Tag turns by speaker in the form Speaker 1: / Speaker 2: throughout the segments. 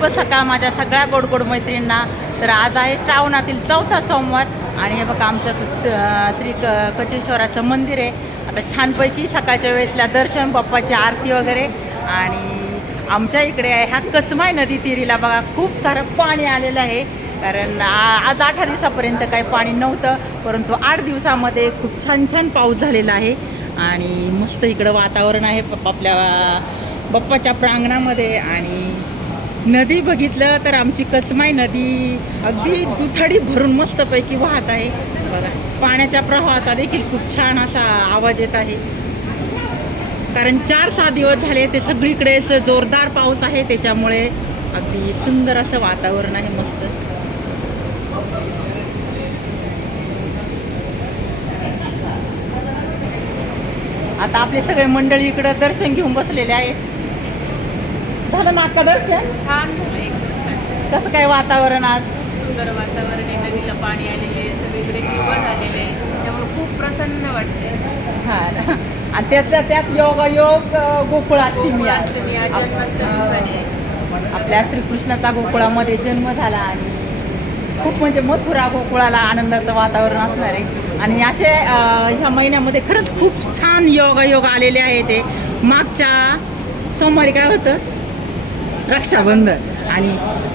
Speaker 1: शुभ सकाळ माझ्या सगळ्या गोड गोड मैत्रिणींना. तर आज आहे श्रावणातील चौथा सोमवार आणि हे बघा आमच्या श्री क कचेश्वराचं मंदिर आहे. आता छानपैकी सकाळच्या वेळेसला दर्शन बाप्पाची आरती वगैरे. आणि आमच्या इकडे आहे हा कसमाय नदी तिरीला बघा खूप सारं पाणी आलेलं आहे. कारण आ- आज आठ दिवसापर्यंत काही पाणी नव्हतं परंतु आठ दिवसामध्ये खूप छान छान पाऊस झालेला आहे. आणि मस्त इकडं वातावरण आहे आपल्या बाप्पाच्या प्रांगणामध्ये. आणि नदी बघितलं तर आमची कचमाई नदी अगदी दुथडी भरून मस्तपैकी वाहत आहे. बघा पाण्याच्या प्रवाहाचा देखील खूप छान असा आवाज येत आहे. कारण चार सहा दिवस झाले ते सगळीकडेच जोरदार पाऊस आहे त्याच्यामुळे अगदी सुंदर असं वातावरण आहे मस्त. आता आपले सगळे मंडळी इकडं दर्शन घेऊन बसलेले आहेत. झालं ना दर्शन?
Speaker 2: छान झालं.
Speaker 1: कसं काय वातावरण आज?
Speaker 2: सुंदर वातावरण आहे नदीला पाणी आलेले सगळीकडे हिरवं झालेलं त्यामुळे खूप प्रसन्न वाटते
Speaker 1: हा ना. आणि त्यातल्या त्यात योगायोग अं, गोकुळाष्टमी
Speaker 2: गोकुळाष्टमी आज
Speaker 1: आहे
Speaker 2: जन्माष्टमी झाली आहे
Speaker 1: आपल्या श्रीकृष्णाचा गोकुळामध्ये जन्म झाला आणि खूप म्हणजे मथुरा गोकुळाला आनंदाचं वातावरण असणार आहे. आणि असे अं, ह्या महिन्यामध्ये खरंच खूप छान योगायोग आलेले आहे ते. मागच्या सोमवारी काय होतं? रक्षाबंधन. आणि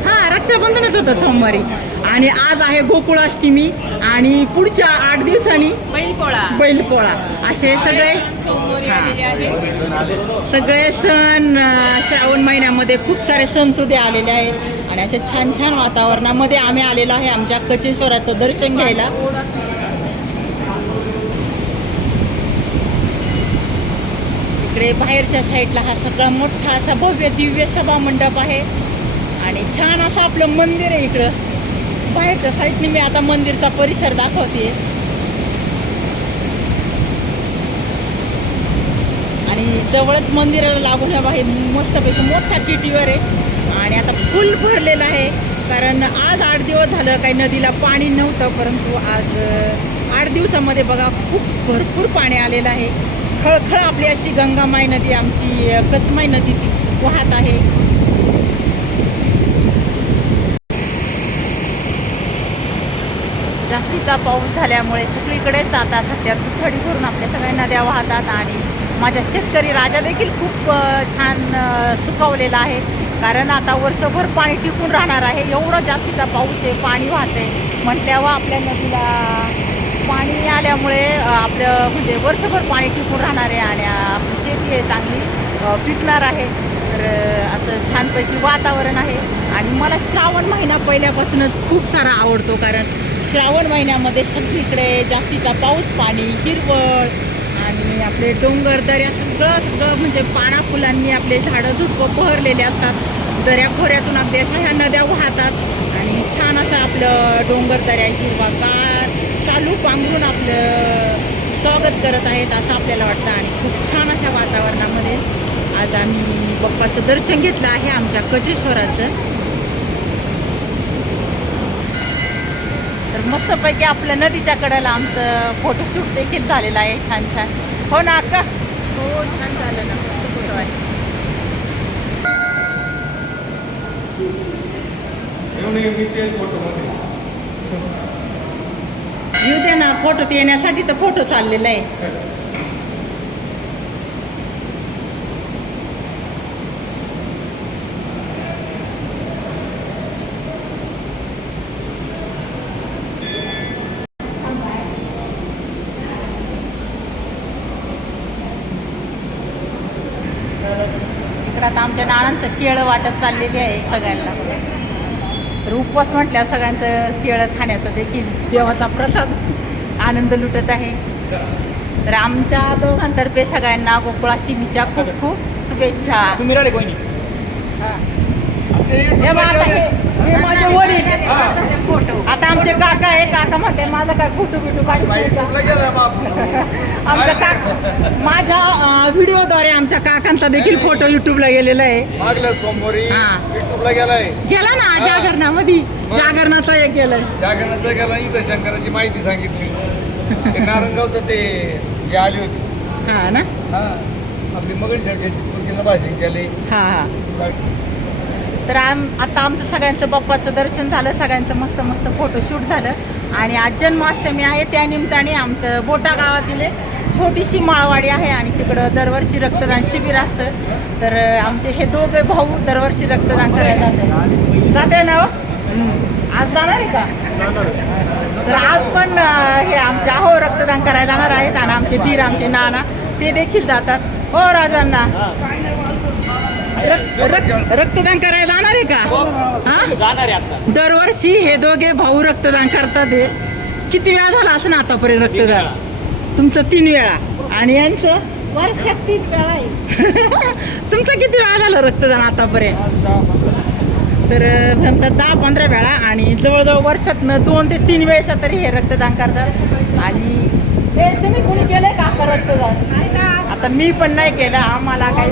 Speaker 1: हां रक्षाबंधनच होतं सोमवारी. आणि आज आहे गोकुळाष्टमी आणि पुढच्या आठ दिवसांनी
Speaker 2: बैलपोळा.
Speaker 1: बैलपोळा. असे सगळे सगळे सण श्रावण महिन्यामध्ये खूप सारे सण सुद्धा आलेले आहेत. आणि असे छान छान वातावरणामध्ये आम्ही आलेलो आहे आमच्या कचेश्वराचं दर्शन घ्यायला. इकडे बाहेरच्या साईडला हा सगळा मोठा असा भव्य दिव्य सभा मंडप आहे. आणि छान असं आपलं मंदिर आहे इकडं. बाहेरच्या साईडने मी आता मंदिरचा परिसर दाखवते आणि जवळच मंदिराला लागून ह्या बाहेर मस्तपैकी मोठ्या किटीवर आहे. आणि आता फुल भरलेला आहे. कारण आज आठ दिवस झालं काही नदीला पाणी नव्हतं परंतु आज आठ दिवसामध्ये बघा खूप भरपूर पाणी आलेलं आहे. खळखळ आपली अशी गंगामाई नदी आमची अं, कचमाई नदी ती वाहत आहे. जास्तीचा पाऊस झाल्यामुळे सगळीकडेच आता सध्या दुथडी भरून आपल्या सगळ्या नद्या वाहतात आणि माझ्या शेतकरी राजा देखील खूप छान अ, सुकावलेला आहे. कारण आता वर्षभर पाणी टिकून राहणार आहे. एवढं जास्तीचा पाऊस आहे पाणी वाहते म्हटल्यावर आपल्या नदीला पाणी आल्यामुळे आपलं म्हणजे वर्षभर पाणी टिकून राहणार आहे आणि आपली शेती आहे चांगली पिकणार आहे. तर असं छानपैकी वातावरण आहे. आणि मला श्रावण महिना पहिल्यापासूनच खूप सारा आवडतो. कारण श्रावण महिन्यामध्ये सगळीकडे जास्तीचा पाऊस पाणी हिरवळ आणि आपले डोंगर दऱ्या सगळं सगळं म्हणजे पाना फुलांनी आपले झाडं झुडपं बहरलेले असतात. दऱ्या खोऱ्यातून अगदी अशा ह्या नद्या वाहतात आणि छान असं आपलं डोंगर दऱ्या हिरवागार शालू पांघरून आपलं स्वागत करत आहेत असं आपल्याला वाटतं आणि खूप छान अशा वातावरणामध्ये आज आम्ही बाप्पाचं दर्शन घेतलं आहे आमच्या कचेश्वराचं तर मस्तपैकी आपल्या नदीच्या कडेला आमचं फोटोशूट देखील झालेलं आहे छान छान. हो ना अक्का?
Speaker 2: हो छान झालं ना मस्त फोटो आहे.
Speaker 1: ना फोटो येण्यासाठी तर फोटो चाललेला आहे. इकडं आता आमच्या नाळांचं केळं वाटप चाललेली आहे सगळ्यांना. रूपच म्हटल्या सगळ्यांचं केळं खाण्याचं देखील देवाचा प्रसाद. आनंद लुटत आहे. तर आमच्या दोघांतर्फे सगळ्यांना गोकुळाष्टमीच्या खूप खूप शुभेच्छा.
Speaker 3: तुम्ही राहिले कोणी
Speaker 1: माझे वडील. आता आमचे काका आहे काका म्हणते माझा काय फोटो बिटो काढायचा का
Speaker 3: कुठला गेला बाप?
Speaker 1: आमच्या काका माझ्या व्हिडिओद्वारे आमच्या काकांचा देखील फोटो युट्यूबला गेलेला आहे.
Speaker 3: मागल्या सोमवारी. युट्यूबला गेलाय.
Speaker 1: गेला ना जागरणामध्ये. जागरणाचा एक गेलाय.
Speaker 3: जागरणाचा गेला इथं शंकराची माहिती सांगितली. ते नारायणगावचं ते हे आली होती.
Speaker 1: हा ना?
Speaker 3: हा. आपली मगन शंकरची पूर्वीला भाषण केले.
Speaker 1: हा हा. तर आम आता आमचं सगळ्यांचं बाप्पाचं दर्शन झालं सगळ्यांचं मस्त मस्त फोटोशूट झालं. आणि आज जन्माष्टमी आहे त्या निमित्ताने आमचं बोटा गावातील छोटीशी माळवाडी आहे आणि तिकडं दरवर्षी रक्तदान शिबिर असतं. तर आमचे हे दोघे भाऊ दरवर्षी रक्तदान करायला जाते जाते ना हो? आज जाणार आहे का? तर आज पण हे आमचे अहो रक्तदान करायला जाणार आहेत आणि आमचे धीर आमचे नाना ते देखील जातात. हो राजांना. रक- रक- रक्तदान करायला जाणार आहे का? हा. दरवर्षी हे दोघे भाऊ रक्तदान करतात हे. किती वेळा झाला असं ना आतापर्यंत रक्तदान? तुमचं तीन वेळा. आणि यांचं?
Speaker 4: वर्षात तीन वेळा आहे.
Speaker 1: तुमचं किती वेळा झालं रक्तदान आतापर्यंत? तर म्हणतात दहा पंधरा वेळा आणि जवळजवळ वर्षातनं दोन ते तीन वेळेचा तरी हे रक्तदान करतात. आणि हे तुम्ही कोणी केलंय का आता रक्तदान? आता मी पण नाही केलं. आम्हाला काही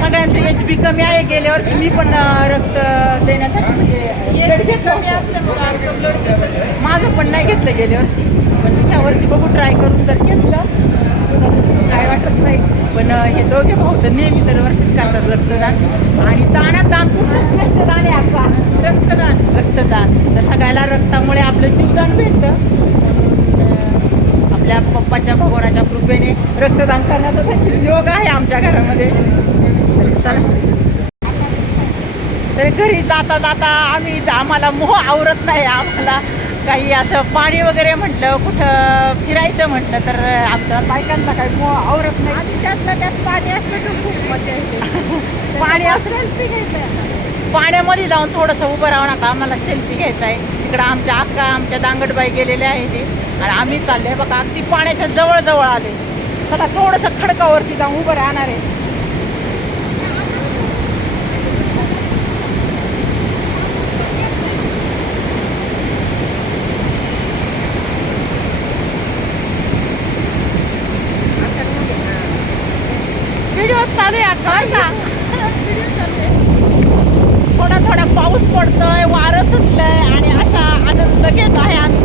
Speaker 1: सगळ्यांचं एच बी कमी आहे. गेल्या वर्षी मी पण रक्त देण्यासाठी म्हणजे. माझं पण नाही घेतलं गेल्या वर्षी. पण ह्या वर्षी बघू ट्राय करून जर घेतलं काय वाटत नाही? पण हे दोघे भाऊ तर नेहमी तर वर्षीच करतात रक्तदान. आणि दानात दान कुठलं श्रेष्ठ आहे आपला रक्तदान. रक्तदान. तर सगळ्याला रक्तामुळे आपलं जीवदान भेटतं. आपल्या पप्पाच्या भगवानाच्या कृपेने रक्तदान करण्याचा देखील योग आहे आमच्या घरामध्ये. चला. तर घरी जाता जाता आम्ही आम्हाला मोह आवरत नाही. आम्हाला काही असं पाणी वगैरे म्हटलं कुठं फिरायचं म्हटलं तर आमच्या बायकांना काही आवरत नाही.
Speaker 4: आणि त्यातलं त्यात पाणी असलं तर खूप मजा येते.
Speaker 1: पाणी असं
Speaker 4: सेल्फी घ्यायचं
Speaker 1: पाण्यामध्ये जाऊन थोडंसं उभं राहून आता आम्हाला सेल्फी घ्यायचा आहे. तिकडं आमच्या अक्का आमच्या दांगडबाई गेलेले आहे ते आणि आम्ही चालले बघा अगदी पाण्याच्या जवळ जवळ आले चला थोडंसं खडकावरती जाऊन उभं राहणार आहे. Kết.